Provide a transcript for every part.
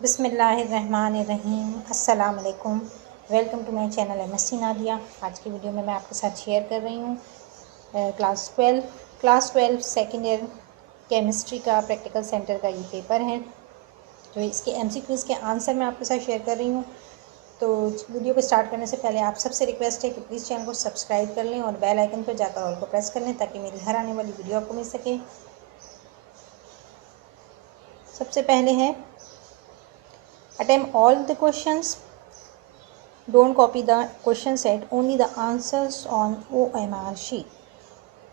बिस्मिल्लाहिर्रहमानिर्रहीम। अस्सलाम वालेकुम। Welcome to my channel MSc Nadia. आज की वीडियो में मैं आपके साथ शेयर कर रही हूँ क्लास 12 सेकेंड ईयर केमिस्ट्री का प्रैक्टिकल सेंटर का ये पेपर है। जो इसके MCQs के आंसर मैं आपके साथ शेयर कर रही हूँ। तो वीडियो को स्टार्ट करने से पहले आप सबसे रिक्वेस्ट है कि प्लीज़ चैनल को सब्सक्राइब कर लें और बेल आइकन पर जाकर ऑल को प्रेस कर लें ताकि मेरी हर आने वाली वीडियो आपको मिल सके। सबसे पहले है attempt all the questions, don't copy the question set, only the answers on OMR sheet।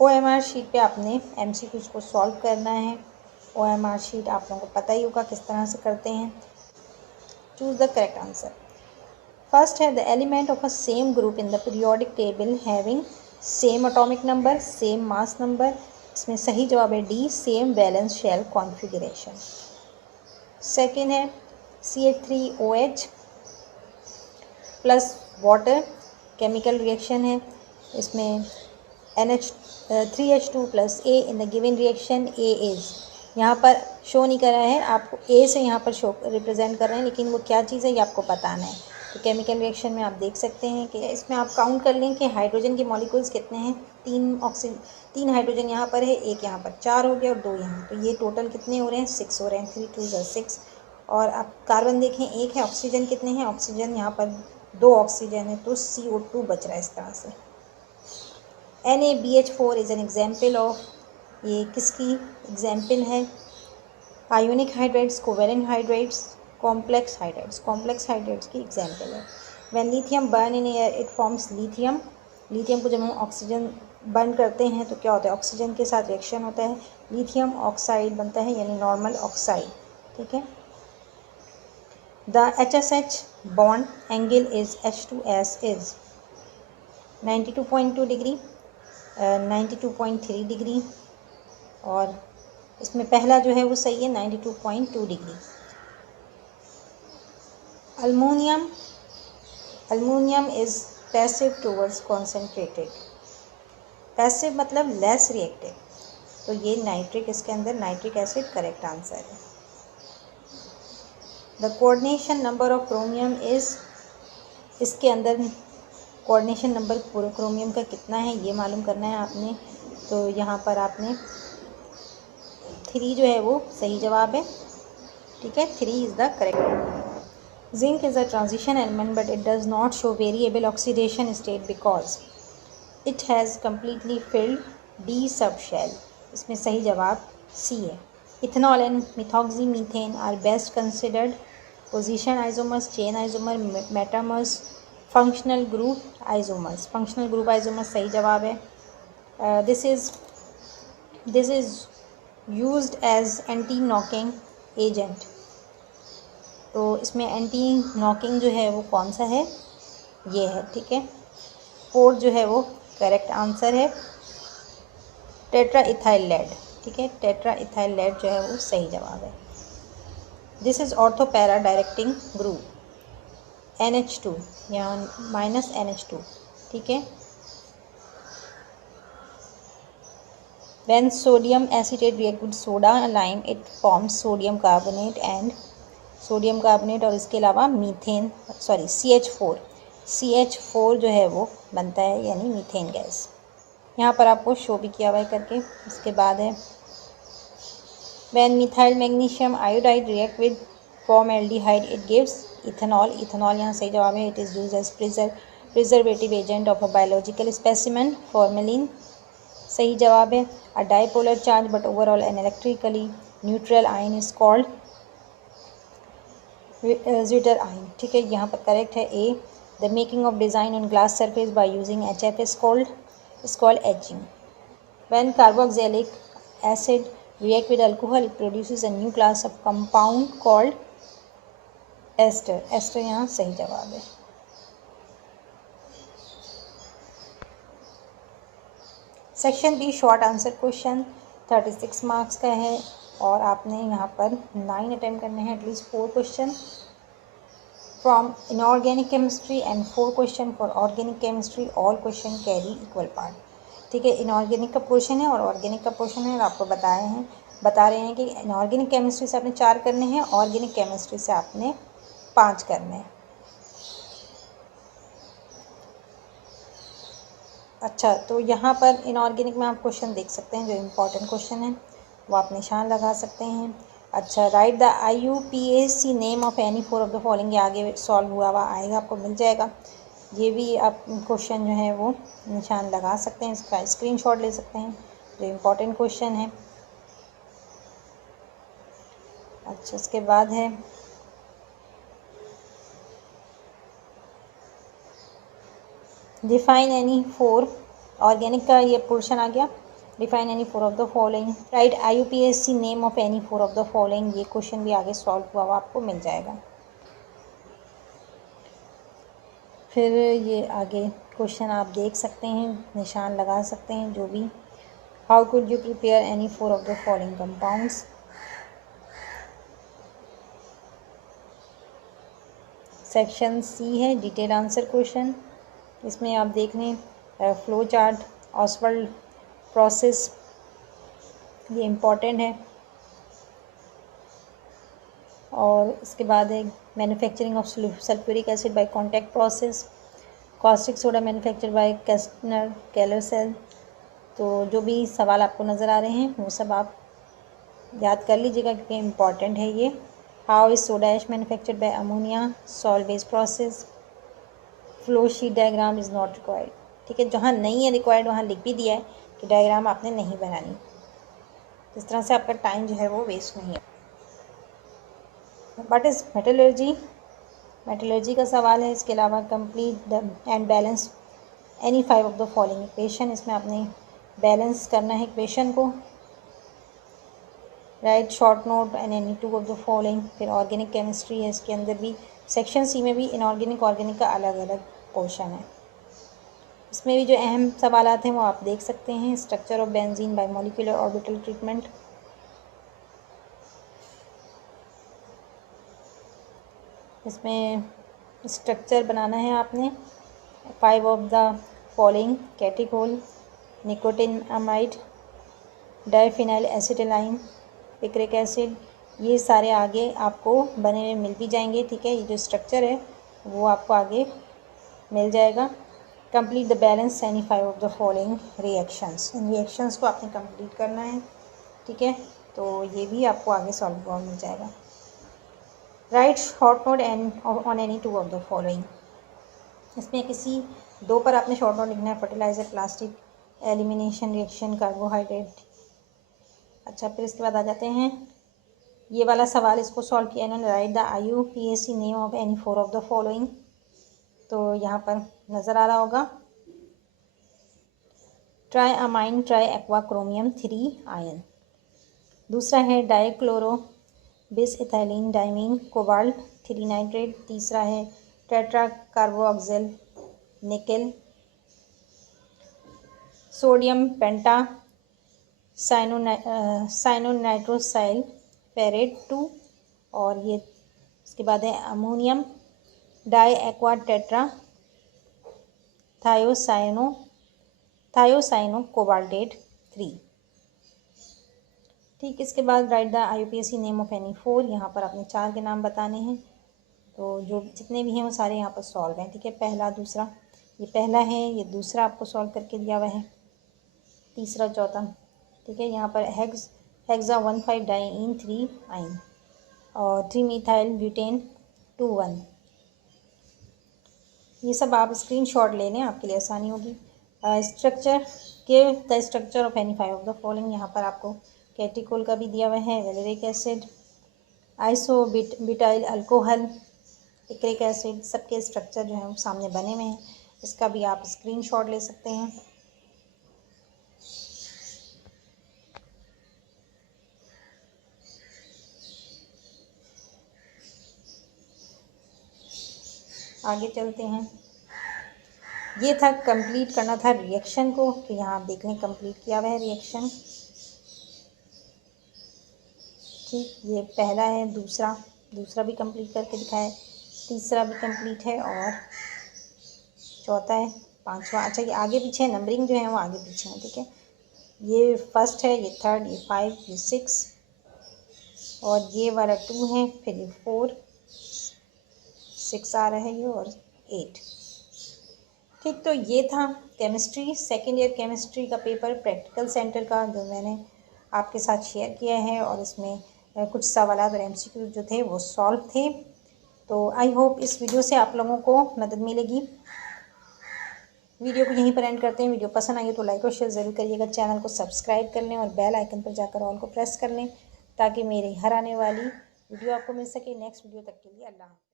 OMR sheet पे आपने MCQs को सॉल्व करना है। OMR शीट आप लोगों को पता ही होगा किस तरह से करते हैं। Choose the correct answer. First है the element of a same group in the periodic table having same atomic number same mass number. इसमें सही जवाब है D, same valence shell configuration. Second है CH3OH plus water chemical reaction है। इसमें NH3H2 plus A in the given reaction A is, यहाँ पर show नहीं कर रहा है, आपको A से यहाँ पर शो रिप्रेजेंट कर रहे हैं, लेकिन वो क्या चीज़ है ये आपको बताना है। तो केमिकल रिएक्शन में आप देख सकते हैं कि इसमें आप काउंट कर लें कि हाइड्रोजन के मॉलिक्यूल्स कितने हैं। तीन हाइड्रोजन यहाँ पर है, एक यहाँ पर, 4 हो गया और 2 यहाँ। तो ये टोटल कितने हो रहे हैं, 6 हो रहे हैं। 3 2 6। और आप कार्बन देखें, एक है। ऑक्सीजन कितने हैं, ऑक्सीजन यहाँ पर 2 ऑक्सीजन है, तो CO2 बच रहा है इस तरह से। NaBH4 is an example of, ये किसकी एग्जाम्पल है, ionic hydrides, covalent hydrides, complex hydrides की एग्जाम्पल है। When lithium burn in air it forms lithium. Lithium को जब हम ऑक्सीजन बर्न करते हैं तो क्या होता है, ऑक्सीजन के साथ रिएक्शन होता है, लिथियम ऑक्साइड बनता है, यानी नॉर्मल ऑक्साइड। ठीक है। The HSH bond angle is H2S is 92.2 degree, 92.3 degree, और इसमें पहला जो है वो सही है 92.2 degree. Aluminium is passive towards concentrated. Passive मतलब लेस रिएक्टिव, तो ये नाइट्रिक, इसके अंदर नाइट्रिक एसिड करेक्ट आंसर है। The coordination number of chromium is, इसके अंदर कोऑर्डिनेशन नंबर पूरे क्रोमियम का कितना है ये मालूम करना है आपने। तो यहाँ पर आपने 3 जो है वो सही जवाब है। ठीक है, 3 is the correct. Zinc is a transition element but it does not show variable oxidation state because it has completely filled D sub shell. इसमें सही जवाब सी है। Ethanol and methoxy methane are best considered position isomers, chain isomer, metamers, functional group isomers. Functional group isomers सही जवाब है। This is used as anti knocking agent. तो इसमें anti knocking जो है वो कौन सा है, ये है। ठीक है, 4 जो है वो करेक्ट आंसर है। टेट्रा इथाइल लेड, ठीक है, टेट्रा इथाइल लेड जो है वो सही जवाब है। This is ortho para directing group, NH2, यहाँ -NH2। ठीक है। When sodium acetate react with soda lime it forms sodium carbonate और इसके अलावा मीथेन CH4 जो है वो बनता है, यानी मीथेन गैस। यहाँ पर आपको शो भी किया हुआ है करके। इसके बाद है when methyl magnesium iodide react with formaldehyde it gives ethanol। यहाँ सही जवाब है। it is used as preservative agent of a biological specimen, formalin सही जवाब है। a dipolar charge but overall an electrically neutral ion is called Zwitter ion। ठीक है, यहाँ पर करेक्ट है A। the making of design on glass surface by using HF is called etching। when carboxylic acid react with alcohol it produces a new class of compound called ester यहाँ सही जवाब है। Section B short answer question 36 marks का है और आपने यहाँ पर 9 अटैम्प्ट करने हैं, at least 4 question from inorganic chemistry and 4 question for organic chemistry. All question carry equal part. ठीक है, इनऑर्गेनिक का पोर्शन है और ऑर्गेनिक का पोर्शन है, और आपको बताए हैं बता रहे हैं कि इनऑर्गेनिक केमिस्ट्री से आपने 4 करने हैं, ऑर्गेनिक केमिस्ट्री से आपने 5 करने हैं। अच्छा, तो यहाँ पर इनऑर्गेनिक में आप क्वेश्चन देख सकते हैं, जो इम्पोर्टेंट क्वेश्चन है वो आप निशान लगा सकते हैं। अच्छा, right the IUPAC name of any 4 of the following, ये आगे सॉल्व हुआ आएगा, आपको मिल जाएगा। ये भी आप क्वेश्चन जो है वो निशान लगा सकते हैं, इसका स्क्रीनशॉट ले सकते हैं, जो इम्पोर्टेंट क्वेश्चन है। अच्छा, इसके बाद है डिफाइन एनी 4, ऑर्गेनिक का ये पोर्शन आ गया। Define any 4 of the following, right IUPAC name of any 4 of the following, ये क्वेश्चन भी आगे सॉल्व हुआ आपको मिल जाएगा। फिर ये आगे क्वेश्चन आप देख सकते हैं, निशान लगा सकते हैं, जो भी। How could you prepare any 4 of the following compounds. Section C है डिटेल आंसर क्वेश्चन। इसमें आप देख लें फ्लो चार्ट, ऑसवाल्ड प्रोसेस, ये इम्पॉर्टेंट है। और इसके बाद है manufacturing of sulphuric acid by contact process, caustic soda manufacture by Castner Kellner cell. तो जो भी सवाल आपको नज़र आ रहे हैं वो सब आप याद कर लीजिएगा, क्योंकि इम्पॉर्टेंट है ये। How is soda ash manufactured by ammonia salt based process, flow sheet diagram is not required. ठीक है, जहाँ नहीं है रिक्वायर्ड वहाँ लिख भी दिया है कि डायग्राम आपने नहीं बनानी, इस तरह से आपका टाइम जो है वो वेस्ट नहीं है। व्हाट इज़ मेटलर्जी, मेटलर्जी का सवाल है। इसके अलावा complete the end balance any 5 of the following equation, इसमें आपने बैलेंस करना है इक्वेशन को। Right short note and any 2 of the following. फिर ऑर्गेनिक केमिस्ट्री है, इसके अंदर भी सेक्शन सी में भी इनऑर्गेनिक ऑर्गेनिक का अलग अलग पोर्शन है। इसमें भी जो अहम सवालात हैं वो आप देख सकते हैं। Structure of benzene by molecular orbital treatment, इसमें स्ट्रक्चर बनाना है आपने 5 of the following catechol, nicotinamide, diphenyl acetylene, picric acid, ये सारे आगे आपको बने हुए मिल भी जाएंगे। ठीक है, ये जो स्ट्रक्चर है वो आपको आगे मिल जाएगा। Complete the balance any 5 of the following reactions, in reactions को आपने कंप्लीट करना है। ठीक है, तो ये भी आपको आगे सॉल्व हुआ मिल जाएगा। Right short note and on any 2 of the following, इसमें किसी 2 पर आपने शॉर्ट नोट लिखना है। Fertiliser, plastic, elimination reaction, carbohydrate. अच्छा, फिर इसके बाद आ जाते हैं ये वाला सवाल, इसको सॉल्व किया इन्होंने। Right the IUPAC name of any 4 of the following, तो यहाँ पर नज़र आ रहा होगा try amine try aqua chromium 3 ion. दूसरा है डाइक्लोरो बिस इथाइलिन डाइमीन कोबाल्ट 3 नाइट्रेट। तीसरा है tetra carboxyl nickel sodium penta cyanonitrosyl ferrate 2। और ये इसके बाद है ammonium di aqua tetra thiocyano cobaltate 3। ठीक, इसके बाद right the IUPAC name of any 4, यहाँ पर आपने 4 के नाम बताने हैं। तो जो जितने भी हैं वो सारे यहाँ पर सॉल्व हैं। ठीक है, पहला दूसरा, ये पहला है, ये दूसरा आपको सॉल्व करके दिया हुआ है, तीसरा चौथा। ठीक है, यहाँ पर हेक्सा 1,5 डाइईन 3 आइन और 3 मिथाइल ब्यूटेन 2,1। ये सब आप स्क्रीनशॉट ले लें, आपके लिए आसानी होगी। स्ट्रक्चर के the structure of any 5 of the following, यहाँ पर आपको कैटिकोल का भी दिया हुआ है, valeric acid, isobutyl alcohol, picric acid, सबके स्ट्रक्चर जो हैं वो सामने बने हुए हैं। इसका भी आप स्क्रीनशॉट ले सकते हैं। आगे चलते हैं। ये था कंप्लीट करना था रिएक्शन को, तो यहाँ आप देख लें कंप्लीट किया हुआ है रिएक्शन। ठीक, ये पहला है, दूसरा भी कंप्लीट करके दिखाया है, तीसरा भी कंप्लीट है और चौथा है, पांचवा। अच्छा, ये आगे पीछे नंबरिंग जो है वो आगे पीछे है। ठीक है, ये फर्स्ट है, ये थर्ड, ये 5, ये 6 और ये वाला 2 है, फिर ये 4, 6 आ रहा है ये और 8। ठीक, तो ये था केमिस्ट्री, सेकेंड ईयर केमिस्ट्री का पेपर प्रैक्टिकल सेंटर का, जो मैंने आपके साथ शेयर किया है। और इसमें कुछ सवाल और MCQ जो थे वो सॉल्व थे। तो आई होप इस वीडियो से आप लोगों को मदद मिलेगी। वीडियो को यहीं पर एंड करते हैं। वीडियो पसंद आई तो लाइक और शेयर ज़रूर करिएगा। चैनल को सब्सक्राइब कर लें और बेल आइकन पर जाकर ऑल को प्रेस कर लें, ताकि मेरी हर आने वाली वीडियो आपको मिल सके। नेक्स्ट वीडियो तक के लिए अल्लाह।